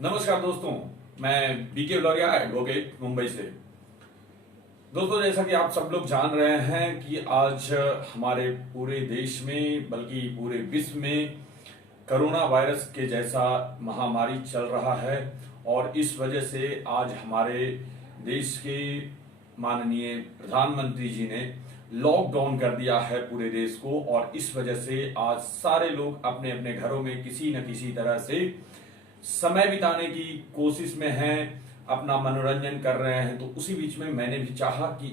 नमस्कार दोस्तों, मैं बीके ब्लॉरिया एडवोकेट मुंबई से। दोस्तों, जैसा कि आप सब लोग जान रहे हैं कि आज हमारे पूरे देश में बल्कि पूरे विश्व में कोरोना वायरस के जैसा महामारी चल रहा है और इस वजह से आज हमारे देश के माननीय प्रधानमंत्री जी ने लॉकडाउन कर दिया है पूरे देश को। और इस वजह से आज सारे लोग अपने अपने घरों में किसी न किसी तरह से समय बिताने की कोशिश में हैं, अपना मनोरंजन कर रहे हैं। तो उसी बीच में मैंने भी चाहा कि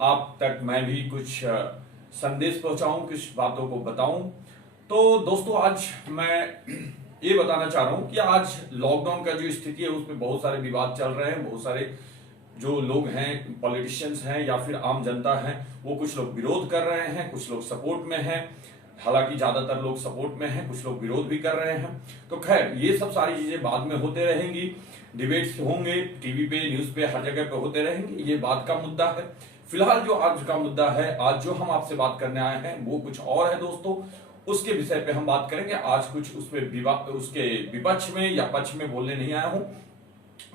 आप तक मैं भी कुछ संदेश पहुंचाऊं, कुछ बातों को बताऊं। तो दोस्तों, आज मैं ये बताना चाह रहा हूं कि आज लॉकडाउन का जो स्थिति है उसमें बहुत सारे विवाद चल रहे हैं। बहुत सारे जो लोग हैं, पॉलिटिशियंस हैं या फिर आम जनता है, वो कुछ लोग विरोध कर रहे हैं, कुछ लोग सपोर्ट में हैं। हालांकि ज्यादातर लोग सपोर्ट में हैं, कुछ लोग विरोध भी कर रहे हैं। तो खैर, ये सब सारी चीजें बाद में होते रहेंगी, डिबेट्स होंगे, टीवी पे, न्यूज पे, हर जगह पे होते रहेंगे। ये बात का मुद्दा है। फिलहाल जो आज का मुद्दा है, आज जो हम आपसे बात करने आए हैं वो कुछ और है दोस्तों। उसके विषय पे हम बात करेंगे। आज कुछ उसके विपक्ष में या पक्ष में बोलने नहीं आया हूं।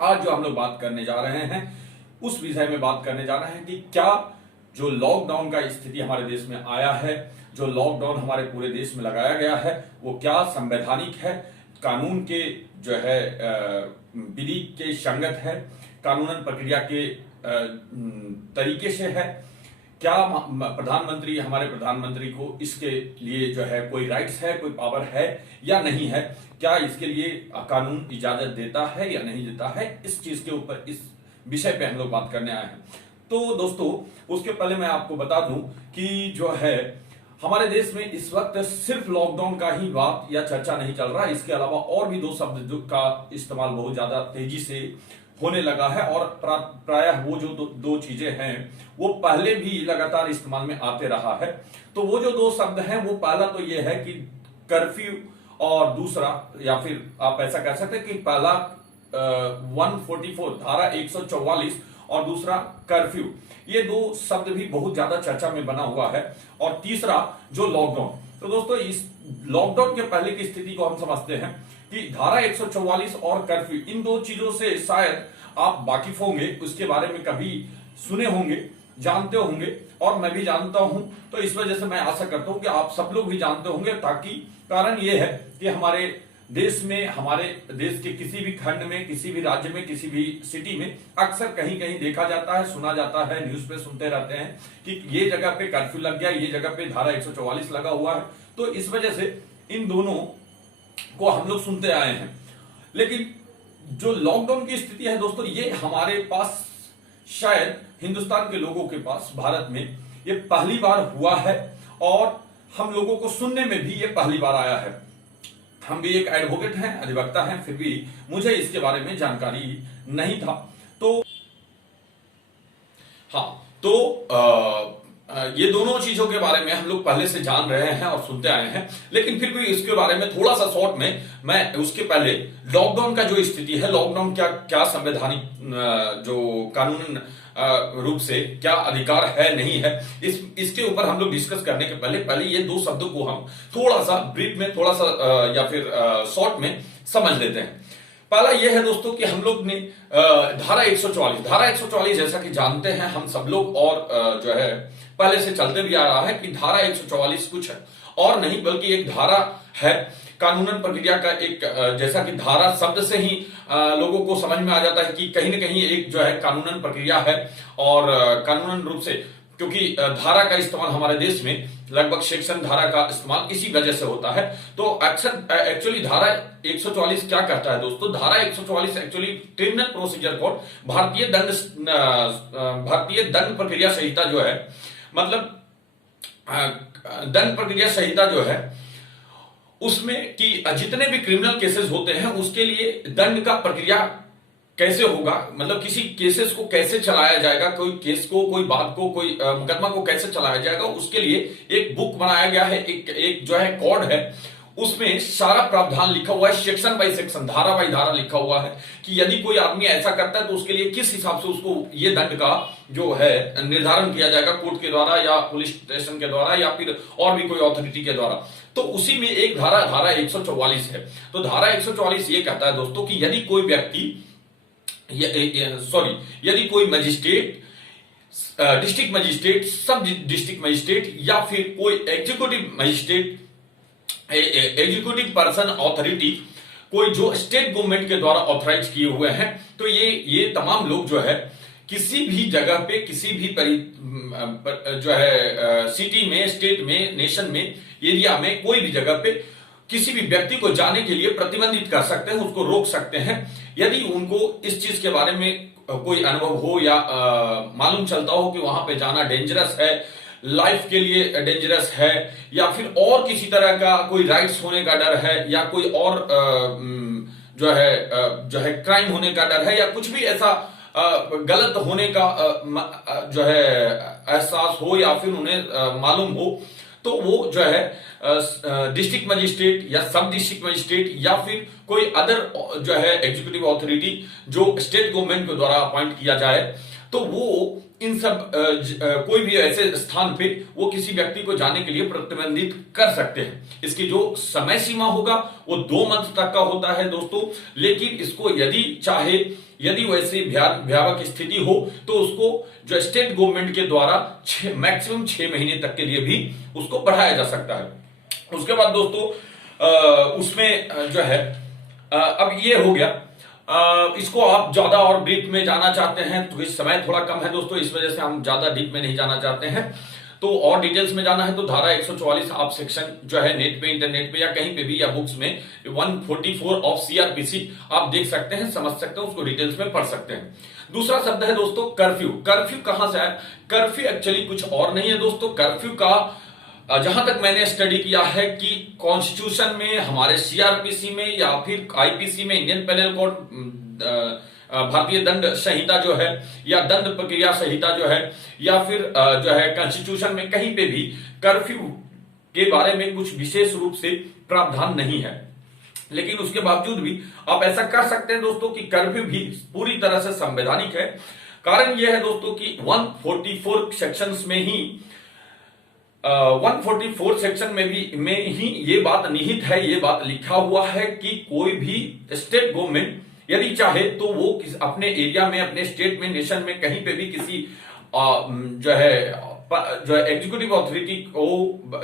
आज जो हम लोग बात करने जा रहे हैं उस विषय में बात करने जा रहे हैं कि क्या जो लॉकडाउन का स्थिति हमारे देश में आया है, जो लॉकडाउन हमारे पूरे देश में लगाया गया है, वो क्या संवैधानिक है, कानून के जो है विधि के संगत है, कानूनन प्रक्रिया के तरीके से है। क्या हमारे प्रधानमंत्री को इसके लिए जो है कोई राइट्स है, कोई पावर है या नहीं है, क्या इसके लिए कानून इजाजत देता है या नहीं देता है, इस चीज के ऊपर, इस विषय पे हम लोग बात करने आए हैं। तो दोस्तों, उसके पहले मैं आपको बता दूं कि जो है हमारे देश में इस वक्त सिर्फ लॉकडाउन का ही बात या चर्चा नहीं चल रहा। इसके अलावा और भी दो शब्द का इस्तेमाल बहुत ज्यादा तेजी से होने लगा है और प्रायः वो जो दो चीजें हैं वो पहले भी लगातार इस्तेमाल में आते रहा है। तो वो जो दो शब्द हैं, वो पहला तो ये है कि कर्फ्यू, और दूसरा, या फिर आप ऐसा कह सकते हैं कि पहला 144 धारा 144 और दूसरा कर्फ्यू। ये दो शब्द भी बहुत ज्यादा चर्चा में बना हुआ है। और तीसरा जो लॉकडाउन। तो दोस्तों, इस लॉकडाउन के पहले की स्थिति को हम समझते हैं कि धारा 144 और कर्फ्यू, इन दो चीजों से शायद आप वाकिफ होंगे, उसके बारे में कभी सुने होंगे, जानते होंगे, और मैं भी जानता हूं। तो इस वजह से मैं आशा करता हूं कि आप सब लोग भी जानते होंगे। ताकि कारण यह है कि हमारे देश में, हमारे देश के किसी भी खंड में, किसी भी राज्य में, किसी भी सिटी में अक्सर कहीं कहीं देखा जाता है, सुना जाता है, न्यूज पे सुनते रहते हैं कि ये जगह पे कर्फ्यू लग गया, ये जगह पे धारा 144 लगा हुआ है। तो इस वजह से इन दोनों को हम लोग सुनते आए हैं। लेकिन जो लॉकडाउन की स्थिति है दोस्तों, ये हमारे पास, शायद हिंदुस्तान के लोगों के पास, भारत में ये पहली बार हुआ है। और हम लोगों को सुनने में भी ये पहली बार आया है। हम भी एक एडवोकेट हैं, अधिवक्ता हैं, फिर भी मुझे इसके बारे में जानकारी नहीं था। तो हाँ, तो ये दोनों चीजों के बारे में हम लोग पहले से जान रहे हैं और सुनते आए हैं। लेकिन फिर भी इसके बारे में थोड़ा सा शॉर्ट में मैं उसके पहले लॉकडाउन का जो स्थिति है, लॉकडाउन क्या संवैधानिक जो कानून रूप से क्या अधिकार है, नहीं है, इसके ऊपर हम लोग डिस्कस करने के पहले ये दो शब्दों को हम थोड़ा सा ब्रीफ में, थोड़ा सा या फिर शॉर्ट में समझ लेते हैं। पहला यह है दोस्तों कि हम लोग ने धारा 144 जैसा कि जानते हैं हम सब लोग, और जो है पहले से चलते भी आ रहा है कि धारा 144 कुछ है और नहीं बल्कि एक धारा है, कानूनन प्रक्रिया का एक, जैसा कि धारा शब्द से ही लोगों को समझ में आ जाता है कि कहीं न कहीं एक जो है कानूनन प्रक्रिया है। और कानूनन रूप से, क्योंकि धारा का इस्तेमाल हमारे देश में लगभग सेक्शन धारा का इस्तेमाल इसी वजह से होता है। तो अक्सर एक्चुअली धारा 144 क्या कहता है दोस्तों? धारा 144 एक्चुअली क्रिमिनल प्रोसीजर कोड, भारतीय दंड प्रक्रिया संहिता जो है, मतलब दंड प्रक्रिया संहिता जो है, उसमें कि जितने भी क्रिमिनल केसेस होते हैं उसके लिए दंड का प्रक्रिया कैसे होगा, मतलब किसी केसेस को कैसे चलाया जाएगा, कोई केस को, कोई बात को, कोई मुकदमा को कैसे चलाया जाएगा, उसके लिए एक बुक बनाया गया है, एक जो है कोड है। उसमें सारा प्रावधान लिखा हुआ है, सेक्शन बाय सेक्शन, धारा बाय धारा लिखा हुआ है कि यदि कोई आदमी ऐसा करता है तो उसके लिए किस हिसाब से उसको ये दंड का जो है निर्धारण किया जाएगा, कोर्ट के द्वारा या पुलिस स्टेशन के द्वारा या फिर और भी कोई अथॉरिटी के द्वारा। तो उसी में एक धारा 144 है। तो धारा 144 ये कहता है दोस्तों कि यदि कोई व्यक्ति यदि कोई मजिस्ट्रेट, डिस्ट्रिक्ट मजिस्ट्रेट, सब डिस्ट्रिक्ट मजिस्ट्रेट या फिर कोई executive magistrate, executive person authority, कोई जो स्टेट गवर्नमेंट के द्वारा ऑथराइज किए हुए हैं, तो ये तमाम लोग जो है किसी भी जगह पे, किसी भी जो है सिटी में, स्टेट में, नेशन में, एरिया में, कोई भी जगह पे किसी भी व्यक्ति को जाने के लिए प्रतिबंधित कर सकते हैं, उसको रोक सकते हैं यदि उनको इस चीज के बारे में कोई अनुभव हो या मालूम चलता हो कि वहां पे जाना डेंजरस है, लाइफ के लिए डेंजरस है, या फिर और किसी तरह का कोई राइट्स होने का डर है, या कोई और जो है क्राइम होने का डर है, या कुछ भी ऐसा गलत होने का जो है एहसास हो या फिर उन्हें मालूम हो, तो वो जो है डिस्ट्रिक्ट मजिस्ट्रेट या सब डिस्ट्रिक्ट मजिस्ट्रेट या फिर कोई अदर जो है एग्जीक्यूटिव अथॉरिटी जो स्टेट गवर्नमेंट के द्वारा अपॉइंट किया जाए, तो वो इन सब कोई भी ऐसे स्थान पे वो किसी व्यक्ति को जाने के लिए प्रतिबंधित कर सकते हैं। इसकी जो समय सीमा होगा वो 2 मंथ तक का होता है दोस्तों, लेकिन इसको यदि वैसी भयावह स्थिति हो तो उसको जो स्टेट गवर्नमेंट के द्वारा मैक्सिमम 6 महीने तक के लिए भी उसको बढ़ाया जा सकता है। उसके बाद दोस्तों उसमें जो है अब ये हो गया, इसको आप ज्यादा और डीप में जाना चाहते हैं तो इस समय थोड़ा कम है दोस्तों, इस वजह से हम ज्यादा डीप में नहीं जाना चाहते हैं। तो और डिटेल्स में जाना है तो धारा 144 आप सेक्शन जो है नेट पे, इंटरनेट पे या कहीं पे भी, या बुक्स में 144 ऑफ सीआरपीसी आप देख सकते हैं, समझ सकते हैं, उसको डिटेल्स में पढ़ सकते हैं। दूसरा शब्द है दोस्तों कर्फ्यू। कर्फ्यू कहां से आया? कर्फ्यू एक्चुअली कुछ और नहीं है दोस्तों। कर्फ्यू का जहां तक मैंने स्टडी किया है कि कॉन्स्टिट्यूशन में, हमारे सीआरपीसी में या फिर आईपीसी में, इंडियन पेनल कोड, भारतीय दंड संहिता जो है या दंड प्रक्रिया संहिता जो है, या फिर जो है कॉन्स्टिट्यूशन में कहीं पे भी कर्फ्यू के बारे में कुछ विशेष रूप से प्रावधान नहीं है। लेकिन उसके बावजूद भी आप ऐसा कर सकते हैं दोस्तों कि कर्फ्यू भी पूरी तरह से संवैधानिक है। कारण यह है दोस्तों कि 144 सेक्शंस में ही 144 सेक्शन में ही ये बात निहित है, ये बात लिखा हुआ है कि कोई भी स्टेट गवर्नमेंट यदि चाहे तो वो अपने एरिया में, अपने स्टेट में, नेशन में कहीं पे भी किसी जो है एग्जीक्यूटिव अथॉरिटी को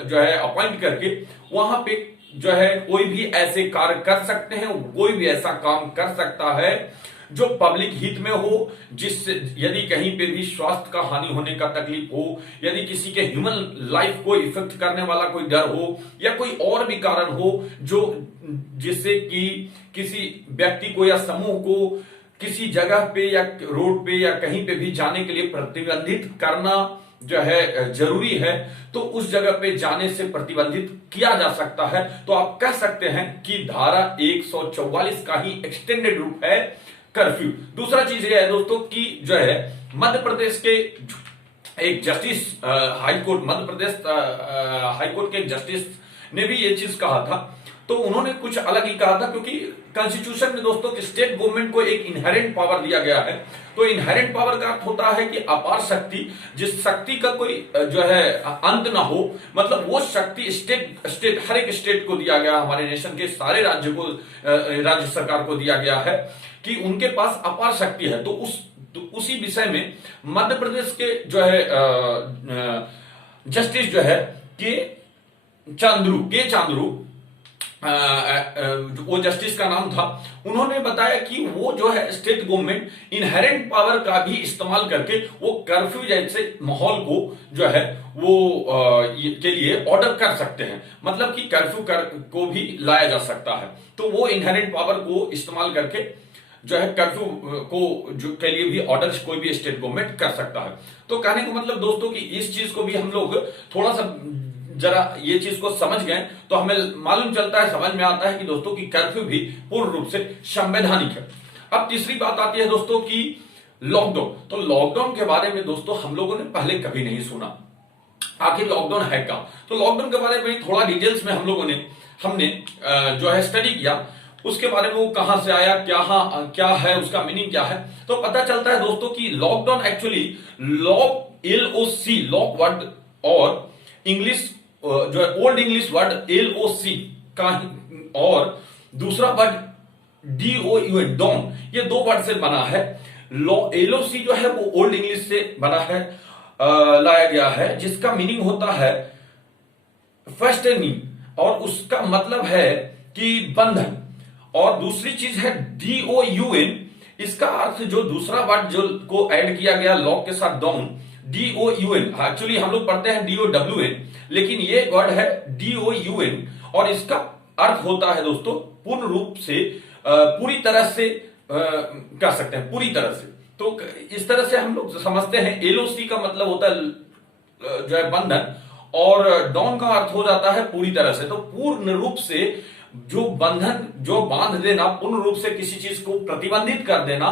जो है अपॉइंट करके वहां पे जो है कोई भी ऐसे कार्य कर सकते हैं, कोई भी ऐसा काम कर सकता है जो पब्लिक हित में हो, जिससे यदि कहीं पे भी स्वास्थ्य का हानि होने का तकलीफ हो, यदि किसी के ह्यूमन लाइफ को इफेक्ट करने वाला कोई डर हो, या कोई और भी कारण हो जो जिससे कि किसी व्यक्ति को या समूह को किसी जगह पे या रोड पे या कहीं पे भी जाने के लिए प्रतिबंधित करना जो है जरूरी है, तो उस जगह पे जाने से प्रतिबंधित किया जा सकता है। तो आप कह सकते हैं कि धारा 144 का ही एक्सटेंडेड रूप है कर्फ्यू। दूसरा चीज यह है दोस्तों कि जो है मध्य प्रदेश के एक justice, high court, Madhya Pradesh high court के एक जस्टिस ने भी ये चीज कहा था। तो उन्होंने कुछ अलग ही कहा था, क्योंकि कॉन्स्टिट्यूशन में दोस्तों स्टेट गवर्नमेंट को एक इनहेरेंट पावर दिया गया है। तो इनहेरेंट पावर का अर्थ होता है कि अपार शक्ति, जिस शक्ति का कोई जो है अंत ना हो, मतलब वो शक्ति स्टेट हर एक स्टेट को दिया गया, हमारे नेशन के सारे राज्य को, राज्य सरकार को दिया गया है कि उनके पास अपार शक्ति है। तो उसी विषय में मध्य प्रदेश के जो है जस्टिस जो है के चांद्रू, वो जस्टिस का नाम था, उन्होंने बताया कि वो जो है स्टेट गवर्नमेंट इनहेरेंट पावर का भी इस्तेमाल करके वो कर्फ्यू जैसे माहौल को जो है वो के लिए ऑर्डर कर सकते हैं, मतलब कि कर्फ्यू को भी लाया जा सकता है। तो वो इनहेरेंट पावर को इस्तेमाल करके जो है कर्फ्यू को जो के लिए भी ऑर्डर कोई भी स्टेट गवर्नमेंट कर सकता है। तो कहने का मतलब दोस्तों कि इस चीज को भी हम लोग थोड़ा सा जरा ये चीज को समझ गए तो हमें मालूम चलता है, समझ में आता है कि दोस्तों की कर्फ्यू भी पूर्ण रूप से संवैधानिक है। अब तीसरी बात आती है दोस्तों की लॉकडाउन। तो लॉकडाउन के बारे में दोस्तों हम लोगों ने पहले कभी नहीं सुना, आखिर लॉकडाउन है क्या? तो लॉकडाउन के बारे में थोड़ा डिटेल्स में हमने जो है स्टडी किया, उसके बारे में वो कहां से आया, क्या है, उसका मीनिंग क्या है। तो पता चलता है दोस्तों कि lockdown actually lock, LOC, lock word और इंग्लिश जो है ओल्ड इंग्लिश वर्ड LOC का और दूसरा वर्ड DOUN, डॉन, ये दो वर्ड से बना है। LOC जो है वो ओल्ड इंग्लिश से बना है, लाया गया है, जिसका मीनिंग होता है फर्स्ट और उसका मतलब है कि बंधन। और दूसरी चीज है DOUN, इसका अर्थ जो दूसरा वर्ड जो को ऐड किया गया लॉ के साथ डाउन, DOUN, एक्चुअली हम लोग पढ़ते हैं DOWN, लेकिन ये वर्ड है DOUN और इसका अर्थ होता है दोस्तों पूर्ण रूप से, पूरी तरह से कह सकते हैं, पूरी तरह से। तो इस तरह से हम लोग समझते हैं LOC का मतलब होता है जो है बंधन और डॉन का अर्थ हो जाता है पूरी तरह से। तो पूर्ण रूप से जो बंधन, जो बांध देना, पूर्ण रूप से किसी चीज को प्रतिबंधित कर देना।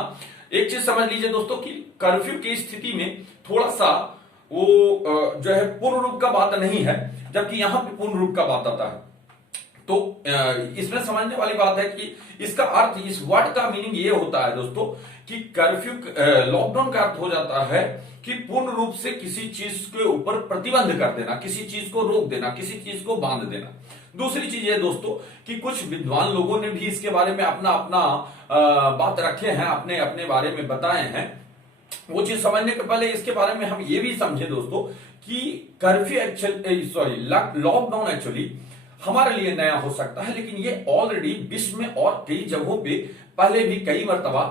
एक चीज समझ लीजिए दोस्तों कि कर्फ्यू की स्थिति में थोड़ा सा वो जो है पूर्ण रूप का बात नहीं है, जबकि यहां पे पूर्ण रूप का बात आता है। तो इसमें समझने वाली बात है कि इसका अर्थ, इस वर्ड का मीनिंग ये होता है दोस्तों कि कर्फ्यू, लॉकडाउन का अर्थ हो जाता है कि पूर्ण रूप से किसी चीज के ऊपर प्रतिबंध कर देना, किसी चीज को रोक देना, किसी चीज को बांध देना। दूसरी चीज है दोस्तों कि कुछ विद्वान लोगों ने भी इसके बारे में अपना अपना बात रखे हैं, अपने अपने बारे में बताए हैं। वो चीज समझने के पहले इसके बारे में हम ये भी समझे दोस्तों कि कर्फ्यू लॉकडाउन एक्चुअली हमारे लिए नया हो सकता है, लेकिन ये ऑलरेडी विश्व में और कई जगहों पे पहले भी कई मर्तबा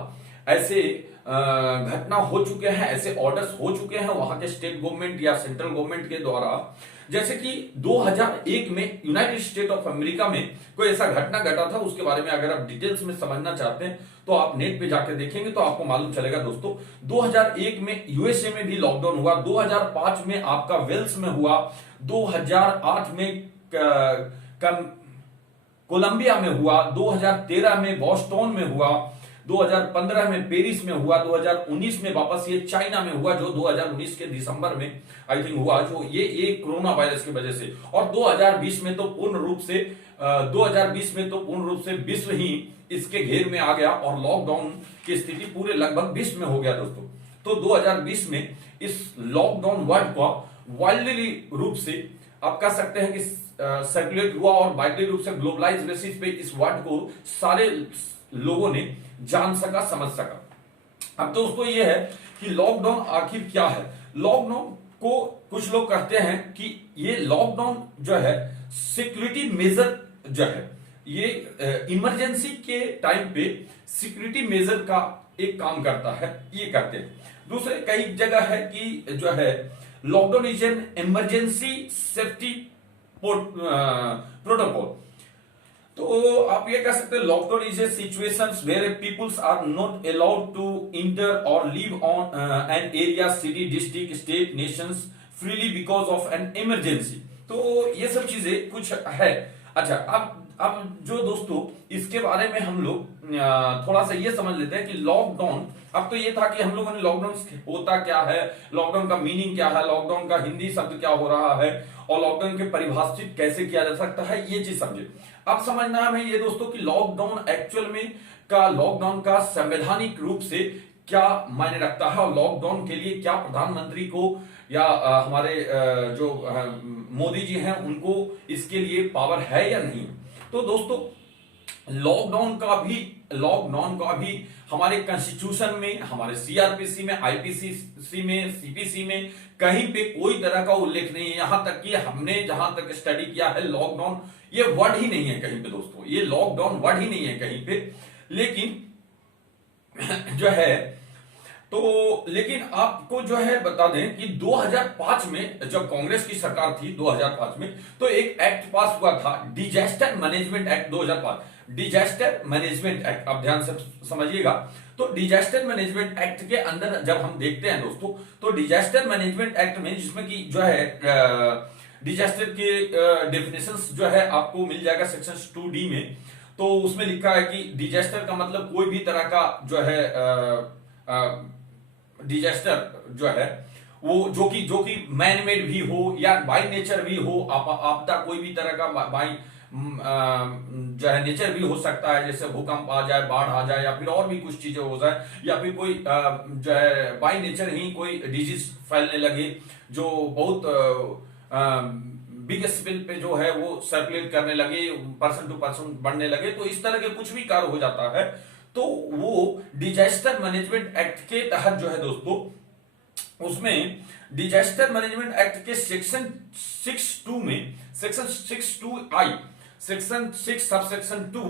ऐसे घटना हो चुके हैं, ऐसे ऑर्डर्स हो चुके हैं वहां के स्टेट गवर्नमेंट या सेंट्रल गवर्नमेंट के द्वारा। जैसे कि 2001 में यूनाइटेड स्टेट ऑफ अमेरिका में कोई ऐसा घटना घटा था, उसके बारे में अगर आप डिटेल्स में समझना चाहते हैं तो आप नेट पे जाकर देखेंगे तो आपको मालूम चलेगा दोस्तों। 2001 में यूएसए में भी लॉकडाउन हुआ, 2005 में आपका वेल्स में हुआ, 2008 में कोलंबिया में हुआ, 2013 में बॉस्टन में हुआ, 2015 में पेरिस में हुआ, 2019 में वापस ये चाइना में हुआ, जो 2019 के दिसंबर में आई थिंक हुआ, जो ये कोरोना वायरस की वजह से। और 2020 में तो पूर्ण रूप से 2020 में तो पूर्ण रूप से विश्व ही इसके घेर में आ गया और लॉकडाउन की स्थिति पूरे लगभग विश्व में हो गया दोस्तों। तो 2020 में इस लॉकडाउन वर्ड को वाइडली रूप से आप कह सकते हैं कि सर्कुलेट हुआ और वाइडली रूप से ग्लोबलाइज बेसिस पे इस वर्ड को सारे लोगों ने जान सका, समझ सका। अब दोस्तों ये है कि लॉकडाउन आखिर क्या है। लॉकडाउन को कुछ लोग कहते हैं कि ये लॉकडाउन जो है सिक्योरिटी मेजर जो है, ये इमरजेंसी के टाइम पे सिक्योरिटी मेजर का एक काम करता है, ये करते हैं। दूसरे कई जगह है कि जो है lockdown is an emergency safety protocol. तो आप ये कह सकते हैं lockdown is a situations where peoples are not allowed to enter और leave on an area, city, district, state, nations freely because of an emergency. तो ये सब चीजें कुछ है। अच्छा, अब जो दोस्तों इसके बारे में हम लोग थोड़ा सा ये समझ लेते हैं कि लॉकडाउन, अब तो ये था कि हम लोगों ने लॉकडाउन होता क्या है, लॉकडाउन का मीनिंग क्या है, लॉकडाउन का हिंदी शब्द क्या हो रहा है और लॉकडाउन के परिभाषित कैसे किया जा सकता है, ये चीज समझे। अब समझना है ये दोस्तों कि लॉकडाउन एक्चुअल में लॉकडाउन का संवैधानिक रूप से क्या मायने रखता है और लॉकडाउन के लिए क्या प्रधानमंत्री को या हमारे जो मोदी जी हैं उनको इसके लिए पावर है या नहीं। तो दोस्तों लॉकडाउन का भी हमारे कॉन्स्टिट्यूशन में, हमारे सीआरपीसी में, आईपीसी में, सीपीसी में कहीं पे कोई तरह का उल्लेख नहीं है। यहां तक कि हमने जहां तक स्टडी किया है लॉकडाउन ये वर्ड ही नहीं है कहीं पे दोस्तों, ये लॉकडाउन वर्ड ही नहीं है कहीं पे। लेकिन जो है लेकिन आपको जो है बता दें कि 2005 में जब कांग्रेस की सरकार थी 2005 में, तो एक एक्ट पास हुआ था, disaster management act 2005, disaster management act. आप ध्यान से समझिएगा। तो डिजास्टर मैनेजमेंट एक्ट के अंदर जब हम देखते हैं दोस्तों, तो डिजास्टर मैनेजमेंट एक्ट में जिसमें कि जो है डिजास्टर के डेफिनेशंस जो है आपको मिल जाएगा सेक्शन 2D में। तो उसमें लिखा है कि डिजास्टर का मतलब कोई भी तरह का जो है डिजास्टर जो है वो जो कि मैन मेड भी हो या बाय नेचर भी हो, आपदा कोई भी तरह का बाय जो है नेचर भी हो सकता है, जैसे भूकंप आ जाए, बाढ़ आ जाए या फिर और भी कुछ चीजें हो जाए, या फिर कोई जो है बाय नेचर ही कोई डिजीज फैलने लगे जो बहुत बिग स्केल पे जो है वो सर्कुलेट करने लगे, पर्सन टू पर्सन बढ़ने लगे, तो इस तरह के कुछ भी कार्य हो जाता है तो वो डिजास्टर मैनेजमेंट एक्ट के तहत जो है दोस्तों, उसमें डिजास्टर मैनेजमेंट एक्ट के सेक्शन 6(2) में, section 6(2)(i), section 6 sub section 2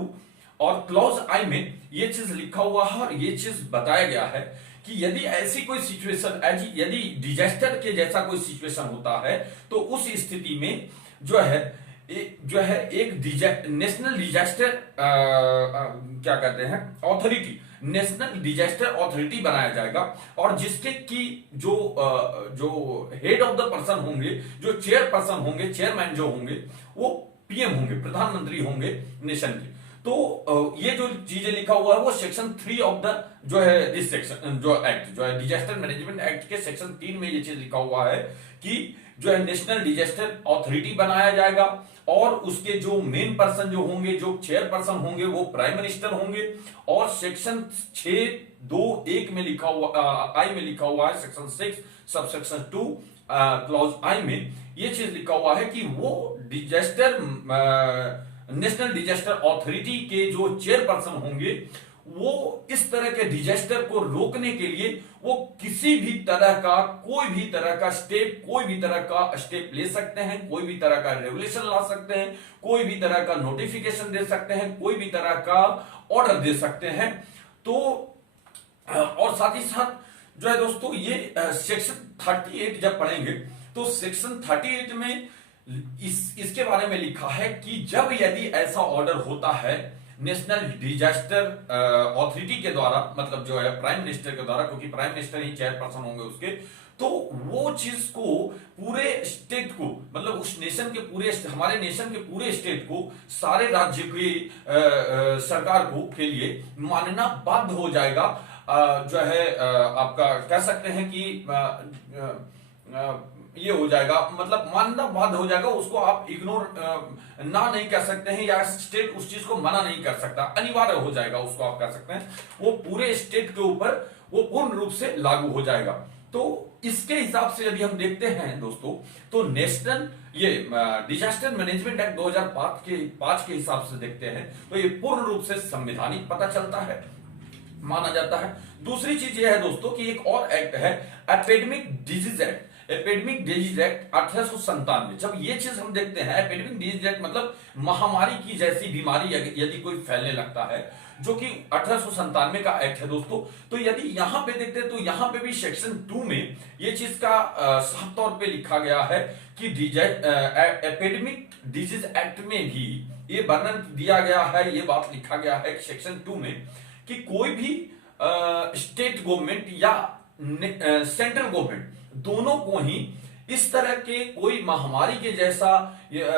और क्लॉज आई में ये चीज लिखा हुआ है और ये चीज बताया गया है कि यदि ऐसी कोई सिचुएशन, यदि डिजास्टर के जैसा कोई सिचुएशन होता है तो उस स्थिति में जो है एक नेशनल डिजास्टर क्या कहते हैं अथॉरिटी, नेशनल डिजास्टर अथॉरिटी बनाया जाएगा और जिसके की जो हेड ऑफ द पर्सन होंगे, जो चेयरपर्सन होंगे, चेयरमैन जो होंगे वो पीएम होंगे, प्रधानमंत्री होंगे नेशन के। तो ये जो चीजें लिखा हुआ है वो सेक्शन 3 ऑफ द जो है दिस सेक्शन जो एक्ट जो है डिजास्टर मैनेजमेंट एक्ट के सेक्शन 3 में ये चीज लिखा हुआ है कि जो है नेशनल डिजास्टर अथॉरिटी बनाया जाएगा और उसके जो मेन पर्सन जो होंगे, जो चेयरपर्सन होंगे वो प्राइम मिनिस्टर होंगे। और सेक्शन 6(2)(1) में लिखा हुआ, आई में लिखा हुआ है, सेक्शन 6 सब सेक्शन 2 क्लॉज आई में ये चीज लिखा हुआ है कि वो डिजास्टर नेशनल डिजास्टर अथॉरिटी के जो चेयरपर्सन होंगे वो इस तरह के डिजास्टर को रोकने के लिए वो किसी भी तरह का कोई भी तरह का स्टेप ले सकते हैं, कोई भी तरह का रेगुलेशन ला सकते हैं, कोई भी तरह का नोटिफिकेशन दे सकते हैं, कोई भी तरह का ऑर्डर दे सकते हैं। तो और साथ ही साथ जो है दोस्तों ये सेक्शन 38 जब पढ़ेंगे तो सेक्शन 38 में इसके बारे में लिखा है कि जब यदि ऐसा ऑर्डर होता है नेशनल डिजास्टर अथॉरिटी के द्वारा, मतलब जो है प्राइम मिनिस्टर के द्वारा, क्योंकि प्राइम मिनिस्टर ही चेयरपर्सन होंगे उसके, तो वो चीज को पूरे स्टेट को, मतलब उस नेशन के पूरे, हमारे नेशन के पूरे स्टेट को, सारे राज्य की सरकार को के लिए मानना बाध्य हो जाएगा। जो है आपका कह सकते हैं कि ये हो जाएगा, मतलब मानना बाध्य हो जाएगा, उसको आप इग्नोर ना नहीं कर सकते हैं या स्टेट उस चीज को मना नहीं कर सकता, अनिवार्य हो जाएगा उसको आप कह सकते हैं, वो पूरे स्टेट के ऊपर वो पूर्ण रूप से लागू हो जाएगा। तो इसके हिसाब से यदि हम देखते हैं दोस्तों तो नेशनल ये डिजास्टर मैनेजमेंट एक्ट 2005 के हिसाब से देखते हैं तो ये पूर्ण रूप से संवैधानिक पता चलता है, माना जाता है। दूसरी चीज ये है दोस्तों कि एक और एक्ट है epidemic disease act, epidemic disease act 1897। जब ये चीज हम देखते हैं, एपिडेमिक डिजीज एक्ट मतलब महामारी की जैसी बीमारी यदि कोई फैलने लगता है, जो कि 1897 का एक्ट है दोस्तों। तो यदि यहां पे देखते हैं तो यहां पे भी सेक्शन 2 में ये चीज का साफ तौर पे लिखा गया है कि एपिडेमिक डिजीज एक्ट में भी ये वर्णन दिया गया है, ये बात लिखा गया है सेक्शन 2 में कि कोई भी स्टेट गवर्नमेंट या सेंट्रल गवर्नमेंट दोनों को ही इस तरह के कोई महामारी के जैसा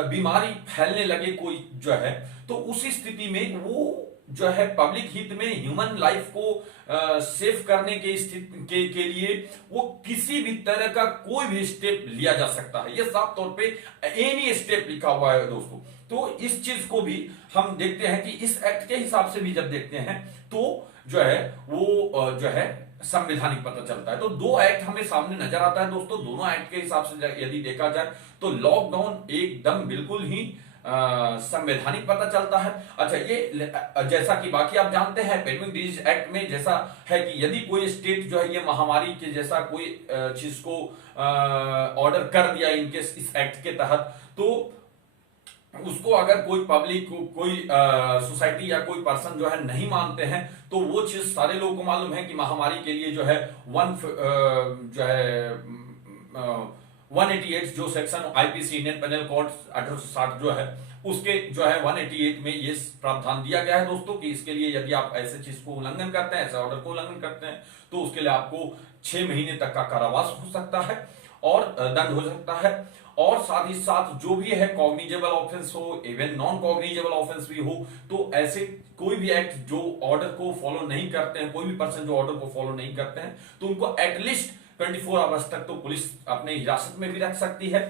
बीमारी फैलने लगे कोई जो है, तो उसी स्थिति में वो जो है पब्लिक हित में ह्यूमन लाइफ को सेव करने के स्थिति के लिए वो किसी भी तरह का कोई भी स्टेप लिया जा सकता है। ये साफ तौर पे एनी स्टेप लिखा हुआ है दोस्तों। तो इस चीज को भी हम देखते हैं कि इस एक्ट के हिसाब से भी जब देखते हैं तो जो है वो जो है संवैधानिक पता चलता है। तो दो एक्ट हमें सामने नजर आता है दोस्तों। दोनों एक्ट के हिसाब से यदि देखा जाए तो लॉकडाउन एकदम बिल्कुल ही संवैधानिक पता चलता है। अच्छा, ये जैसा कि बाकी आप जानते हैं एपिडेमिक डिजीज एक्ट में जैसा है कि यदि कोई स्टेट जो है ये महामारी के जैसा कोई चीज को ऑर्डर कर दिया इनकेस इस एक्ट के तहत, तो उसको अगर कोई पब्लिक कोई सोसाइटी या कोई पर्सन जो है नहीं मानते हैं तो वो चीज सारे लोगों को मालूम है कि महामारी के लिए जो है 188 जो section IPC Indian penal code 1860 जो है उसके जो है 188 में ये प्रावधान दिया गया है दोस्तों कि इसके लिए यदि आप ऐसे चीज को उल्लंघन करते हैं, ऐसे ऑर्डर को उल्लंघन करते हैं, तो उसके लिए आपको 6 महीने तक का कारावास हो सकता है और दंड हो सकता है। और साथ ही साथ जो भी है कॉग्निजेबल ऑफेंस हो, इवन नॉन कॉग्निजेबल ऑफेंस भी हो, तो ऐसे कोई भी एक्ट जो ऑर्डर को फॉलो नहीं करते हैं, कोई भी पर्सन जो ऑर्डर को फॉलो नहीं करते हैं, तो उनको एटलीस्ट 24 आवर्स तक तो पुलिस अपने हिरासत में भी रख सकती है।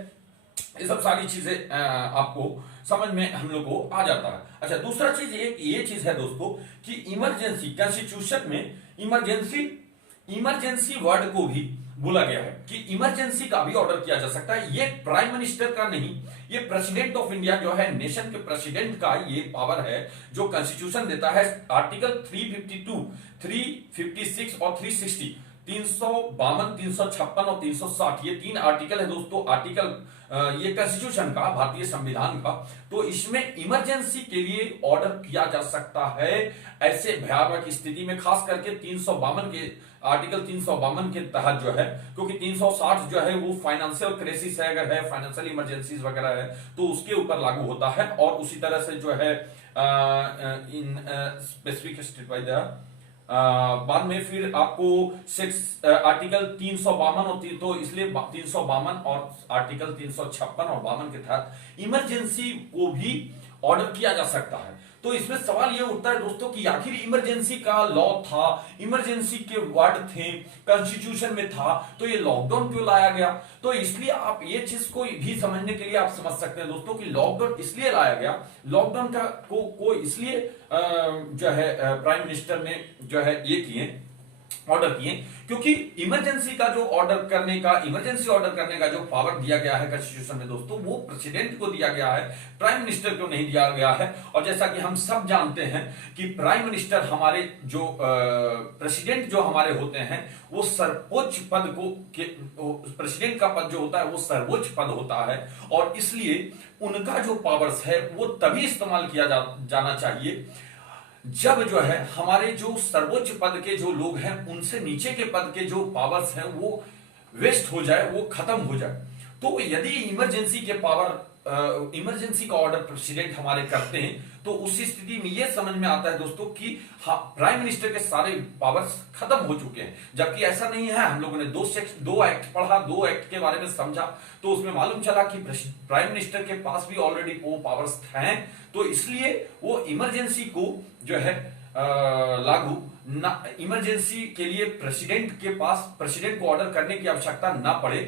ये सब सारी चीजें आपको समझ में हम लोग को आ जाता है। अच्छा, दूसरा चीज ये चीज है दोस्तों कि इमरजेंसी, कॉन्स्टिट्यूशन में इमरजेंसी वर्ड को भी बोला गया है कि इमरजेंसी का भी ऑर्डर किया जा सकता है। ये प्राइम मिनिस्टर का नहीं, ये प्रेसिडेंट ऑफ इंडिया जो है, नेशन के प्रेसिडेंट का ये पावर है जो कॉन्स्टिट्यूशन देता है। आर्टिकल 352, 356 और 360, 352, 356 और 360, ये 3 आर्टिकल है दोस्तों। आर्टिकल ये कॉन्स्टिट्यूशन का, भारतीय संविधान का। तो इसमें इमरजेंसी के लिए ऑर्डर किया जा सकता है ऐसे भयावह की स्थिति में, खास करके 352 के आर्टिकल 352 के तहत जो है, क्योंकि 360 जो है वो फाइनेंशियल क्राइसिस है, अगर है फाइनेंशियल इमरजेंसीज वगैरह है तो उसके ऊपर लागू होता है। और उसी तरह से जो है in specific state by the बाद में फिर आपको आर्टिकल 352 और तो इसलिए 352 और आर्टिकल 356 और 52 के तहत इमरजेंसी को भी ऑर्डर किया जा सकता है। तो इसमें सवाल यह उठता है दोस्तों कि आखिर इमरजेंसी का लॉ था, इमरजेंसी के वर्ड थे, कॉन्स्टिट्यूशन में था, तो ये लॉकडाउन क्यों लाया गया? तो इसलिए आप ये चीज को भी समझने के लिए आप समझ सकते हैं दोस्तों कि लॉकडाउन इसलिए लाया गया, लॉकडाउन का को इसलिए जो है प्राइम मिनिस्टर ने जो है ये किए, ऑर्डर किए, क्योंकि इमरजेंसी का जो ऑर्डर करने का, इमरजेंसी ऑर्डर करने का जो पावर दिया गया है कॉन्स्टिट्यूशन में दोस्तों, वो प्रेसिडेंट को दिया गया है, प्राइम मिनिस्टर को नहीं दिया गया है। और जैसा कि हम सब जानते हैं कि प्राइम मिनिस्टर हमारे जो प्रेसिडेंट जो हमारे होते हैं वो सर्वोच्च पद को, प्रेसिडेंट का पद जो होता है वो सर्वोच्च पद होता है, और इसलिए उनका जो पावर्स है वो तभी इस्तेमाल किया जाना चाहिए जब जो है हमारे जो सर्वोच्च पद के जो लोग हैं उनसे नीचे के पद के जो पावर्स हैं वो वेस्ट हो जाए, वो खत्म हो जाए। तो यदि इमरजेंसी के पावर, इमरजेंसी का ऑर्डर प्रेसिडेंट हमारे करते हैं तो उस स्थिति में यह समझ में आता है दोस्तों कि हाँ, प्राइम मिनिस्टर के सारे पावर्स खत्म हो चुके हैं। जबकि ऐसा नहीं है। हम लोगों ने दो एक्ट पढ़ा, 2 एक्ट के बारे में समझा, तो उसमें मालूम चला कि प्राइम मिनिस्टर के पास भी ऑलरेडी वो पावर्स हैं, तो इसलिए वो इमरजेंसी को जो है लागू ना, इमरजेंसी के लिए प्रेसिडेंट के पास, प्रेसिडेंट को ऑर्डर करने की आवश्यकता ना पड़े,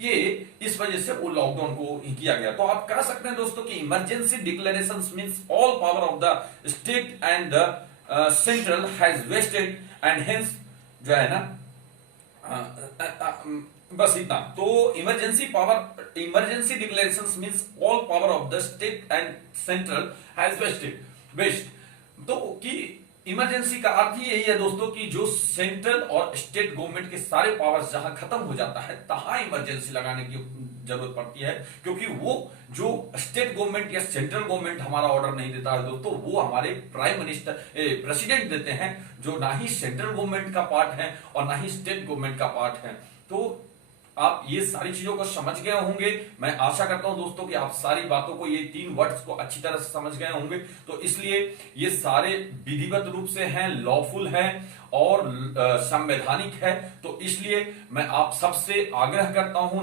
ये इस वजह से वो लॉकडाउन को किया गया। तो आप कह सकते हैं दोस्तों कि emergency declaration means all power of the state and the central has vested and hence जो है ना बस इतना। तो emergency power, emergency declaration means all power of the state and central has vest. तो कि इमरजेंसी का अर्थ ही यही है दोस्तों कि जो सेंट्रल और स्टेट गवर्नमेंट के सारे पावर्स जहां खत्म हो जाता है तहां इमरजेंसी लगाने की जरूरत पड़ती है, क्योंकि वो जो स्टेट गवर्नमेंट या सेंट्रल गवर्नमेंट हमारा ऑर्डर नहीं देता है दोस्तों, वो हमारे प्राइम मिनिस्टर, प्रेसिडेंट देते हैं, जो ना ही सेंट्रल गवर्नमेंट का पार्ट है और ना ही स्टेट गवर्नमेंट का पार्ट है। तो आप ये सारी चीजों को समझ गए होंगे। मैं आशा करता हूं दोस्तों कि आप सारी बातों को, ये 3 वर्ड्स को अच्छी तरह से समझ गए होंगे। तो इसलिए ये सारे विधिवत रूप से हैं, लॉफुल हैं और संवैधानिक है। तो इसलिए मैं आप सबसे आग्रह करता हूं